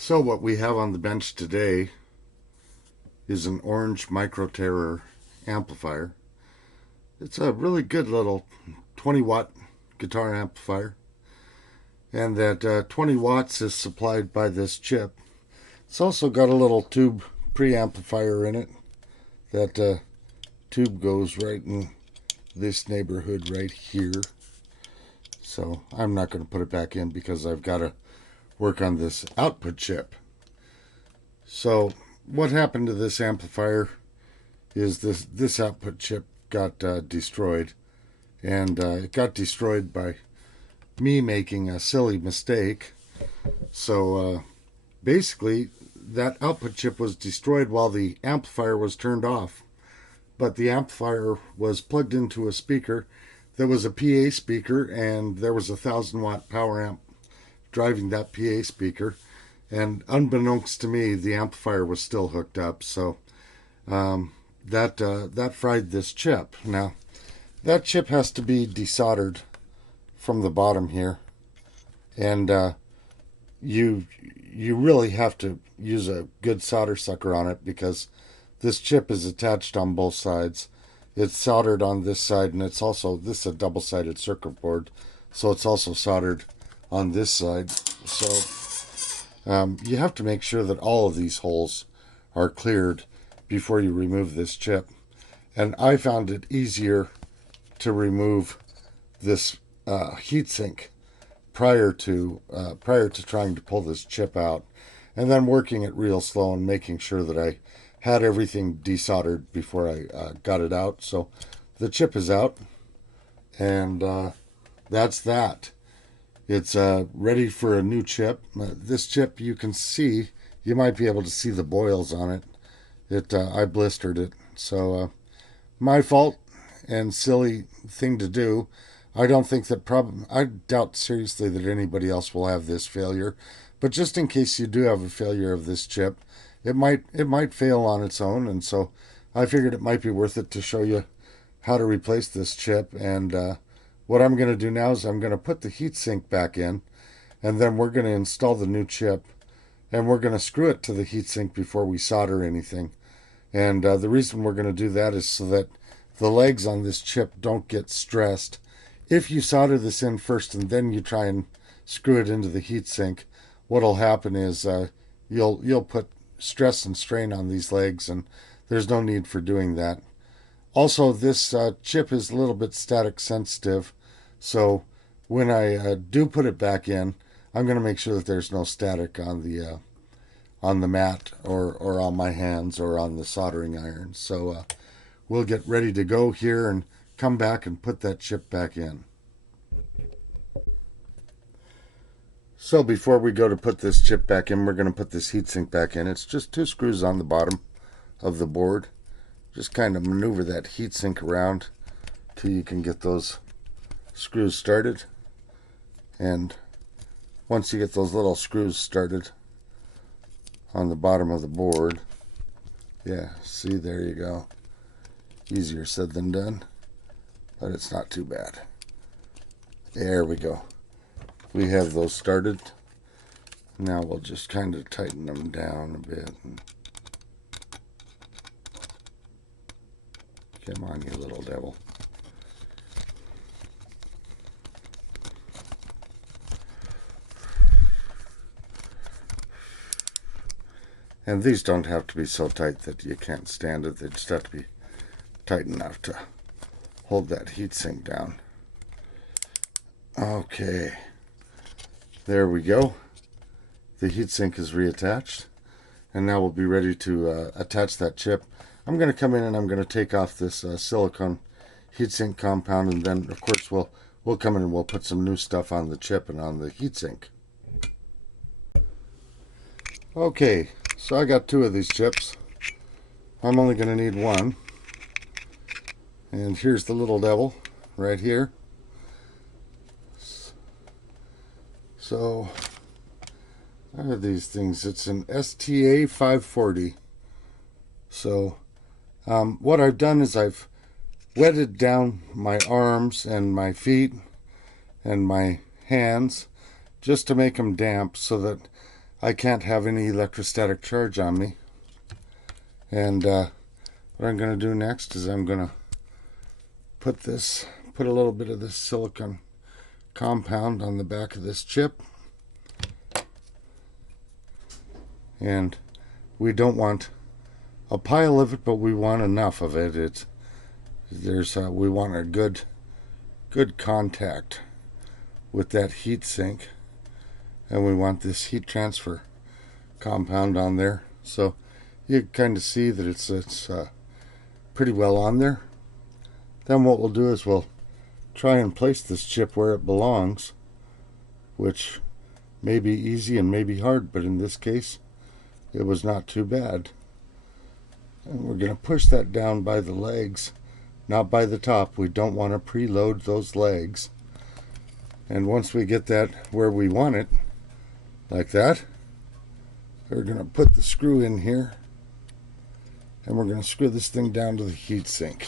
So what we have on the bench today is an orange Micro Terror amplifier. It's a really good little 20 watt guitar amplifier, and that 20 watts is supplied by this chip. It's also got a little tube preamplifier in it. That tube goes right in this neighborhood right here. So I'm not going to put it back in because I've got to work on this output chip. So what happened to this amplifier is this output chip got destroyed, and it got destroyed by me making a silly mistake. So basically that output chip was destroyed while the amplifier was turned off, but the amplifier was plugged into a speaker that was a PA speaker, and there was a 1,000-watt power amp driving that PA speaker, and unbeknownst to me, the amplifier was still hooked up. So that fried this chip. Now that chip has to be desoldered from the bottom here, and you really have to use a good solder sucker on it because this chip is attached on both sides. It's soldered on this side, and it's also, this is a double-sided circuit board, so it's also soldered on this side. So you have to make sure that all of these holes are cleared before you remove this chip. And I found it easier to remove this heatsink prior to trying to pull this chip out, and then working it real slow and making sure that I had everything desoldered before I got it out. So the chip is out, and that's that. It's ready for a new chip. This chip, you can see, you might be able to see the boils on it. I blistered it. So my fault and silly thing to do. I don't think that I doubt seriously that anybody else will have this failure. But just in case you do have a failure of this chip, it might fail on its own, and so I figured it might be worth it to show you how to replace this chip. And what I'm going to do now is I'm going to put the heatsink back in, and then we're going to install the new chip, and we're going to screw it to the heatsink before we solder anything. And the reason we're going to do that is so that the legs on this chip don't get stressed. If you solder this in first and then you try and screw it into the heatsink, what'll happen is you'll put stress and strain on these legs, and there's no need for doing that. Also, this chip is a little bit static sensitive, so when I do put it back in, I'm going to make sure that there's no static on the mat or on my hands or on the soldering iron. So we'll get ready to go here and come back and put that chip back in. So before we go to put this chip back in, we're going to put this heatsink back in. It's just 2 screws on the bottom of the board. Just kind of maneuver that heatsink around till you can get those screws started. And once you get those little screws started on the bottom of the board, yeah, see, there you go. Easier said than done, but it's not too bad. There we go. We have those started. Now we'll just kind of tighten them down a bit. Come on, you little devil. And these don't have to be so tight that you can't stand it. They just have to be tight enough to hold that heatsink down. Okay. There we go. The heatsink is reattached, and now we'll be ready to attach that chip. I'm going to come in and I'm going to take off this silicone heatsink compound, and then of course we'll come in and we'll put some new stuff on the chip and on the heatsink. Okay, so I got 2 of these chips. I'm only going to need 1. And here's the little devil right here. So I have these things. It's an STA 540. So what I've done is I've wetted down my arms and my feet and my hands just to make them damp, so that I can't have any electrostatic charge on me. And what I'm going to do next is I'm going to put a little bit of this silicone compound on the back of this chip. And we don't want a pile of it, but we want enough of it. We want a good contact with that heat sink, and we want this heat transfer compound on there, so you kind of see that it's pretty well on there. Then what we'll do is we'll try and place this chip where it belongs, which may be easy and may be hard, but in this case it was not too bad. And we're going to push that down by the legs, not by the top. We don't want to preload those legs. And once we get that where we want it, like that, we're going to put the screw in here, and we're going to screw this thing down to the heat sink.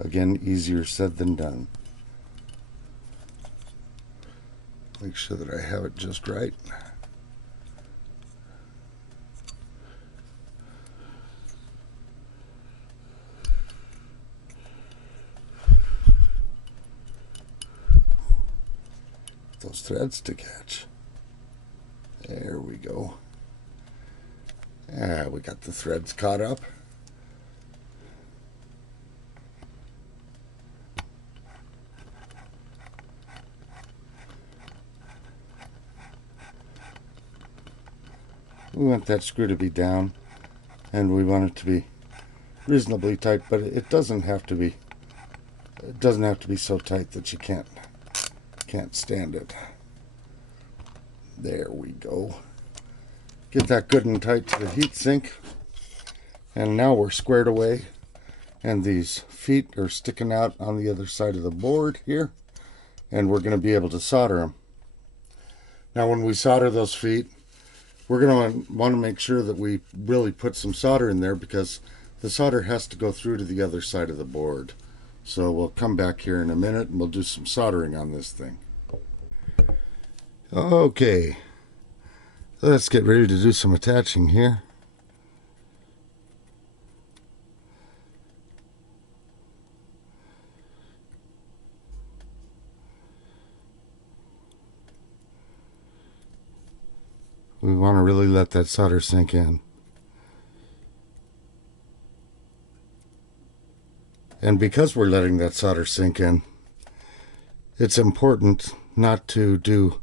Again, easier said than done. Make sure that I have it just right. Those threads to catch. There we go. We got the threads caught up. We want that screw to be down, and we want it to be reasonably tight, but it doesn't have to be. It doesn't have to be so tight that you can't stand it. There we go. Get that good and tight to the heat sink, and now we're squared away, and these feet are sticking out on the other side of the board here, and we're going to be able to solder them. Now when we solder those feet, we're going to want to make sure that we really put some solder in there, because the solder has to go through to the other side of the board. So we'll come back here in a minute and we'll do some soldering on this thing. Okay, let's get ready to do some attaching here. We want to really let that solder sink in. And because we're letting that solder sink in, it's important not to do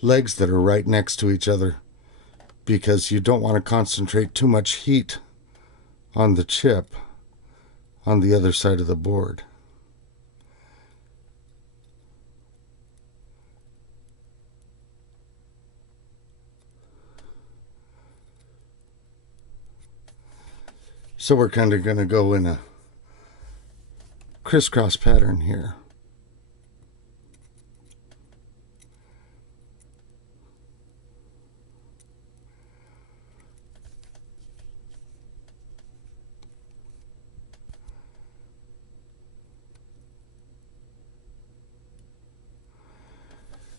legs that are right next to each other, because you don't want to concentrate too much heat on the chip on the other side of the board. So we're kind of going to go in a crisscross pattern here.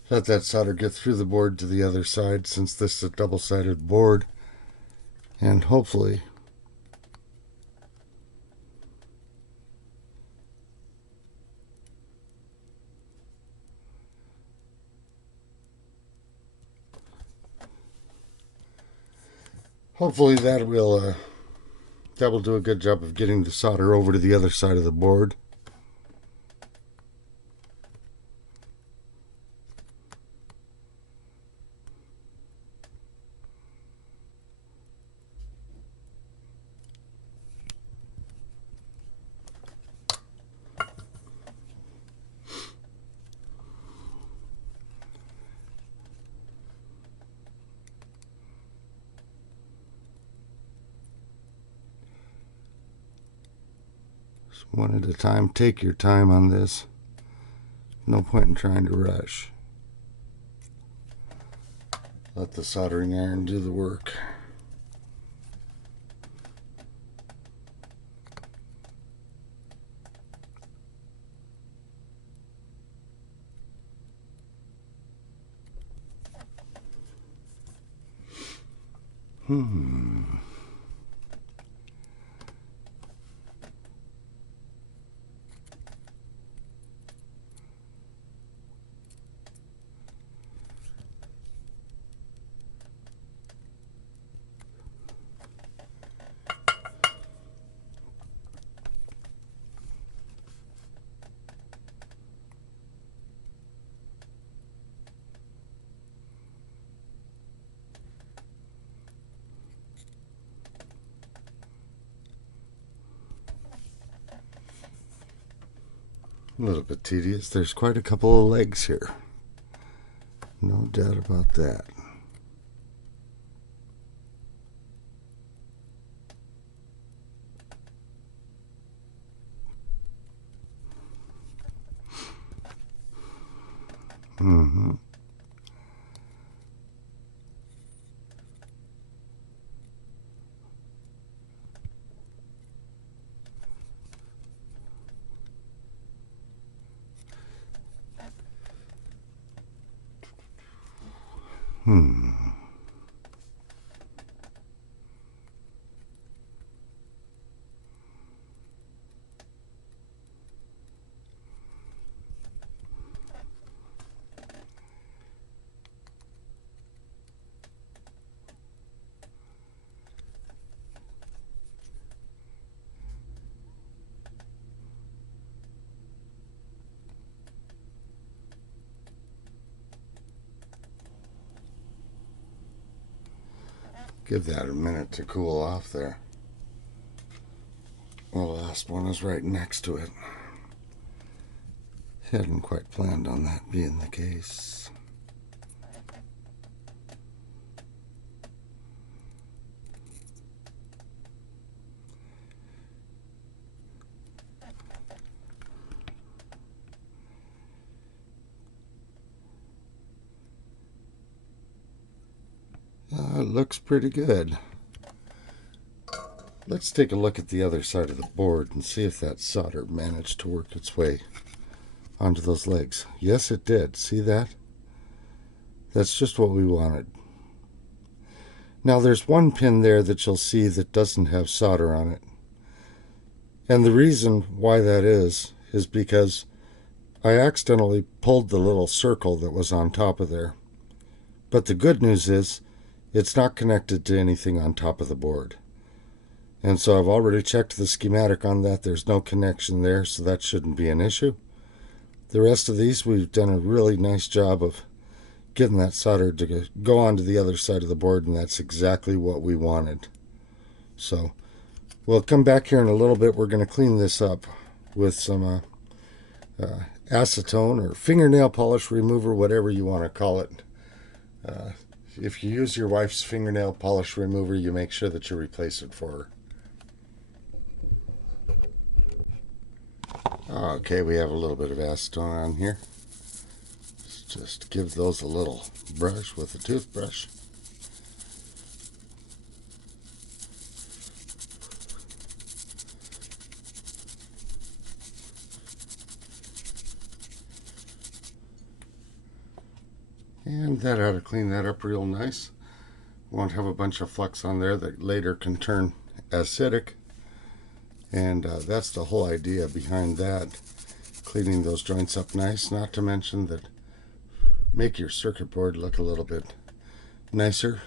Let that solder get through the board to the other side, since this is a double-sided board, and hopefully that will do a good job of getting the solder over to the other side of the board. One at a time. Take your time on this. No point in trying to rush. Let the soldering iron do the work. Hmm. A little bit tedious. There's quite a couple of legs here. No doubt about that. Mm-hmm. Hmm. Give that a minute to cool off there. Well, the last one is right next to it. Hadn't quite planned on that being the case. It looks pretty good. Let's take a look at the other side of the board and see if that solder managed to work its way onto those legs. Yes, it did. See that? That's just what we wanted. Now there's one pin there that you'll see that doesn't have solder on it. And the reason why that is because I accidentally pulled the little circle that was on top of there. But the good news is it's not connected to anything on top of the board. And so I've already checked the schematic on that. There's no connection there, so that shouldn't be an issue. The rest of these, we've done a really nice job of getting that solder to go onto the other side of the board, and that's exactly what we wanted. So we'll come back here in a little bit. We're going to clean this up with some acetone or fingernail polish remover, whatever you want to call it. If you use your wife's fingernail polish remover, you make sure that you replace it for her. Okay, we have a little bit of acetone on here. Let's just give those a little brush with a toothbrush. And that ought to clean that up real nice. Won't have a bunch of flux on there that later can turn acidic. And that's the whole idea behind that. Cleaning those joints up nice, not to mention that make your circuit board look a little bit nicer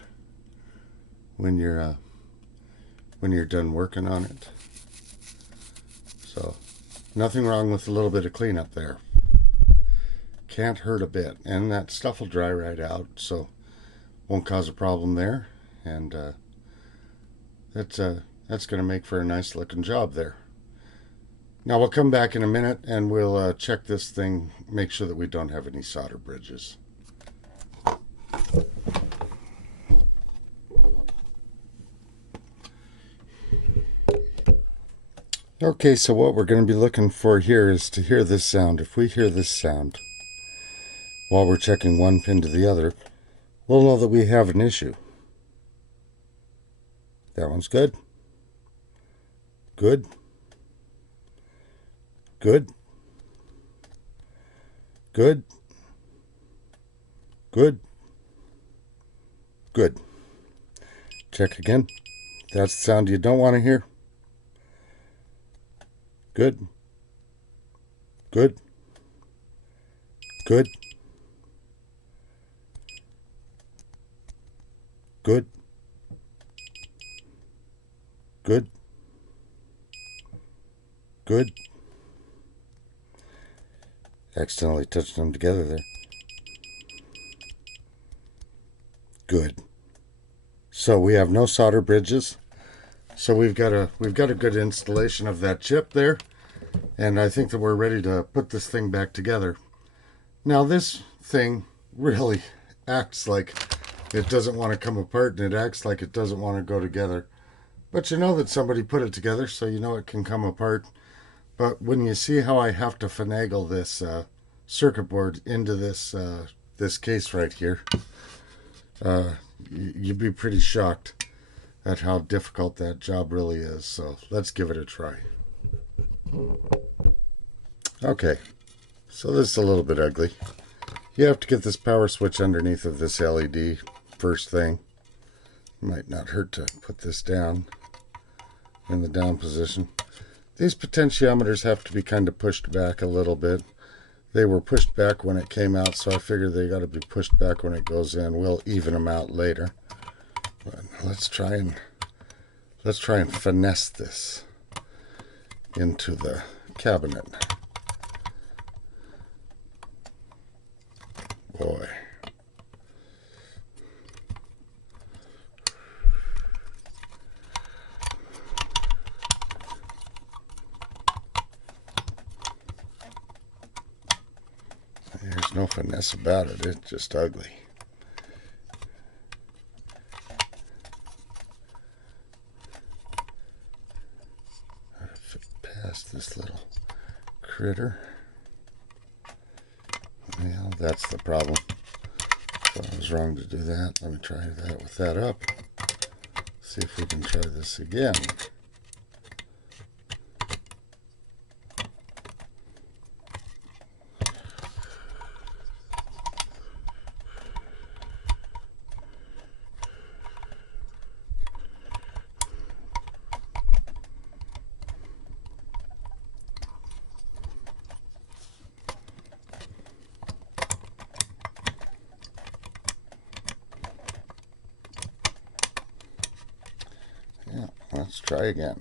when you're done working on it. So nothing wrong with a little bit of cleanup there. Can't hurt a bit, and that stuff will dry right out, so won't cause a problem there. And that's going to make for a nice looking job there. Now we'll come back in a minute and we'll check this thing, make sure that we don't have any solder bridges. Okay, so what we're going to be looking for here is to hear this sound. If we hear this sound while we're checking one pin to the other, we'll know that we have an issue. That one's good. Good. Good. Good. Good. Good. Check again. That's the sound you don't want to hear. Good. Good. Good. Good. Good. Good. Accidentally touched them together there. Good. So we have no solder bridges. So we've got a good installation of that chip there, and I think that we're ready to put this thing back together. Now this thing really acts like it doesn't want to come apart, and it acts like it doesn't want to go together. But you know that somebody put it together, so you know it can come apart. But when you see how I have to finagle this circuit board into this this case right here, you'd be pretty shocked at how difficult that job really is. So let's give it a try. Okay, so this is a little bit ugly. You have to get this power switch underneath of this LED first thing. Might not hurt to put this down in the down position. These potentiometers have to be kind of pushed back a little bit. They were pushed back when it came out, so I figured they got to be pushed back when it goes in. We'll even them out later. But let's try and finesse this into the cabinet. Boy. There's no finesse about it. It's just ugly. Gotta fit past this little critter. Well, that's the problem. So I was wrong to do that. Let me try that with that up. See if we can try this again. Yeah, let's try again.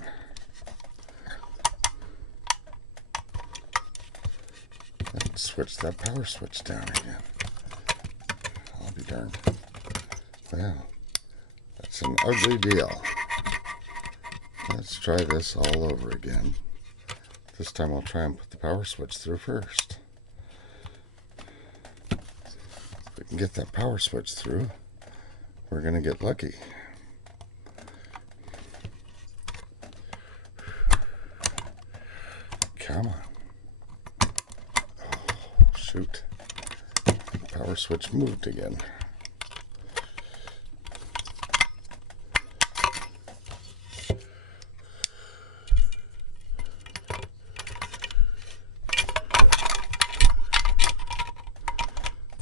Let's switch that power switch down again. I'll be darned. Well, that's an ugly deal. Let's try this all over again. This time I'll try and put the power switch through first. If we can get that power switch through, we're going to get lucky. Come on. Oh, shoot. The power switch moved again.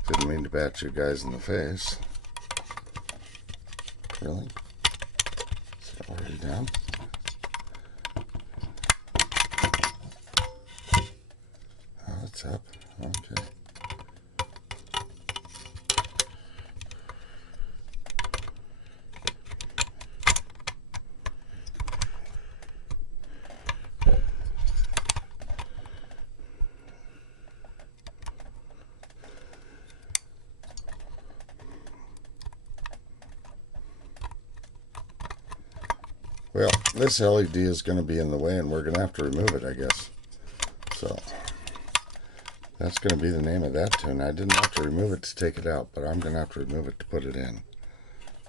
Didn't mean to bat you guys in the face. Really? Is it already down? Oh, it's up. Okay. Well, this LED is going to be in the way, and we're going to have to remove it, I guess. So, that's going to be the name of that tune. I didn't have to remove it to take it out, but I'm going to have to remove it to put it in.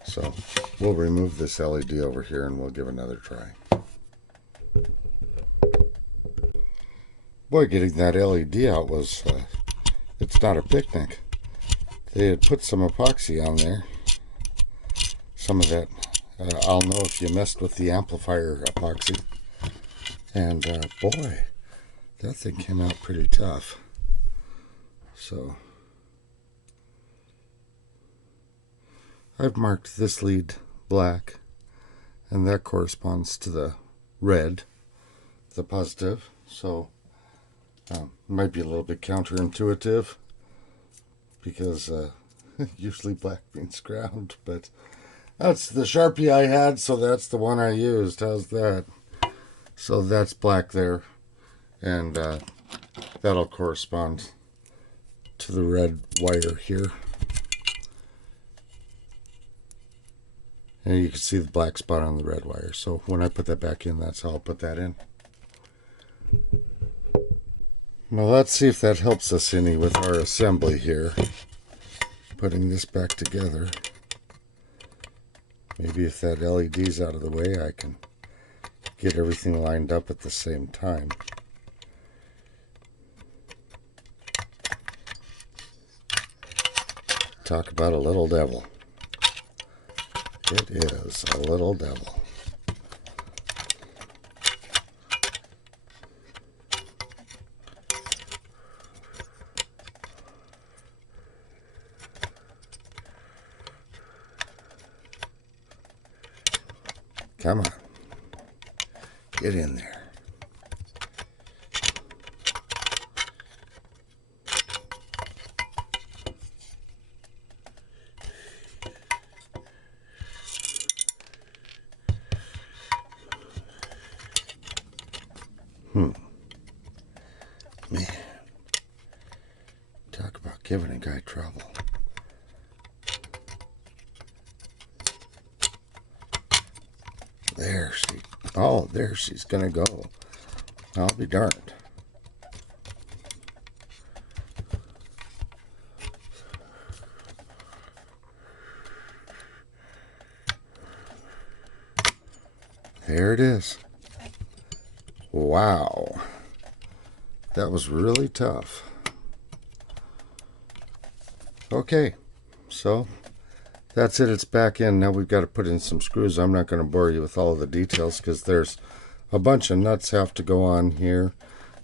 So, we'll remove this LED over here, and we'll give another try. Boy, getting that LED out was, it's not a picnic. They had put some epoxy on there. Some of that. I'll know if you messed with the amplifier epoxy. And boy, that thing came out pretty tough. So I've marked this lead black and that corresponds to the red, the positive. So might be a little bit counterintuitive because usually black means ground, but that's the Sharpie I had, so that's the one I used. How's that? So that's black there, and that'll correspond to the red wire here. And you can see the black spot on the red wire. So when I put that back in, that's how I'll put that in. Now let's see if that helps us any with our assembly here. Putting this back together. Maybe if that LED's out of the way, I can get everything lined up at the same time. Talk about a little devil. It is a little devil. Come on. Get in there. Man. Talk about giving a guy trouble. There she, oh, there she's gonna go. I'll be darned. There it is. Wow. That was really tough. Okay, so that's it. It's back in. Now we've got to put in some screws. I'm not going to bore you with all of the details because there's a bunch of nuts have to go on here.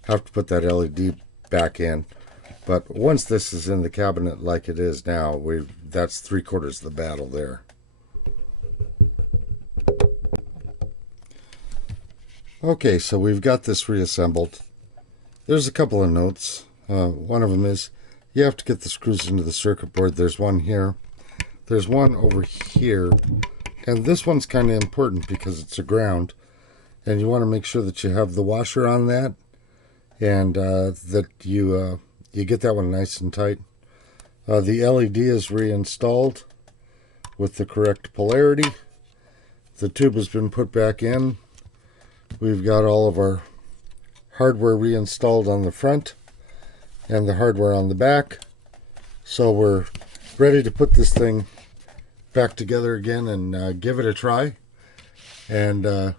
Have to put that LED back in. But once this is in the cabinet like it is now, that's 3/4 of the battle there. Okay, so we've got this reassembled. There's a couple of notes. One of them is you have to get the screws into the circuit board. There's one here. There's one over here. And this one's kind of important because it's a ground. And you want to make sure that you have the washer on that. And that you get that one nice and tight. The LED is reinstalled with the correct polarity. The tube has been put back in. We've got all of our hardware reinstalled on the front and the hardware on the back. So we're ready to put this thing back together again and give it a try and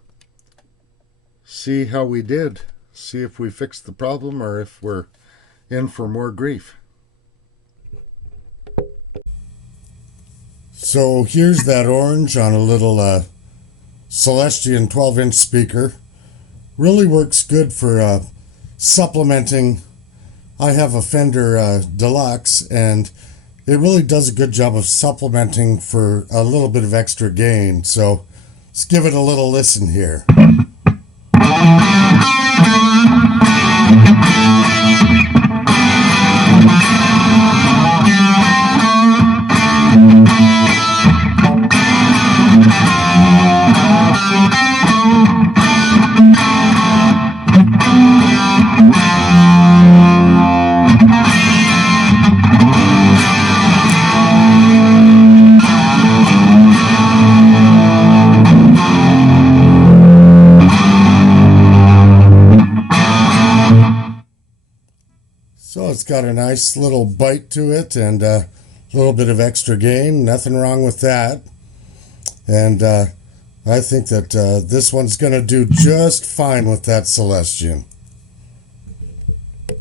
see how we did. See if we fixed the problem or if we're in for more grief. So here's that orange on a little Celestion 12-inch speaker. Really works good for supplementing. I have a Fender Deluxe, and it really does a good job of supplementing for a little bit of extra gain. So let's give it a little listen here. So it's got a nice little bite to it and a little bit of extra gain. Nothing wrong with that. And I think that this one's going to do just fine with that Celestion.